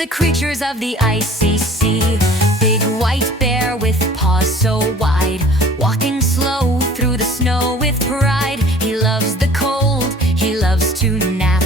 the creatures of the icy sea. Big white bear with paws so wide, walking slow through the snow with pride. He loves the cold, he loves to nap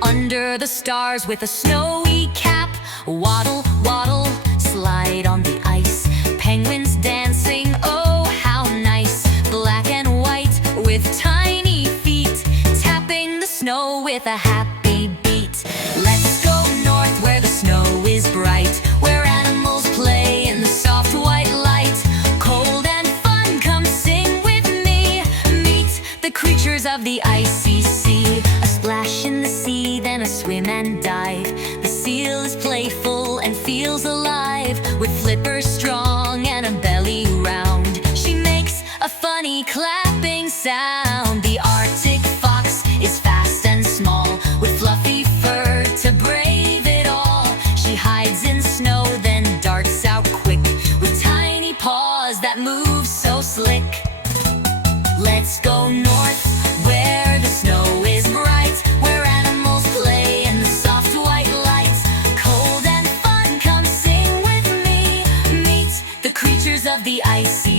under the stars with a snowy cap. Waddle, waddle, slide on the ice. Penguins dancing, oh how nice. Black and white with tiny feet, tapping the snow with a happy beat. Let's go north where the snow is bright, where animals play in the soft white light. Cold and fun, come sing with me. Meet the creatures of the icy sea. A splash in the sea, then a swim and dive. The seal is playful and feels alive, with flippers strong and a belly round. She makes a funny clapping sound. The Arctic fox is fast and small, with fluffy fur to brave it all. She hides in snow, then darts out quick, with tiny paws that move so slick. Let's go north where the snow is bright, where animals play in the soft white light. Cold and fun, come sing with me. Meet the creatures of the icy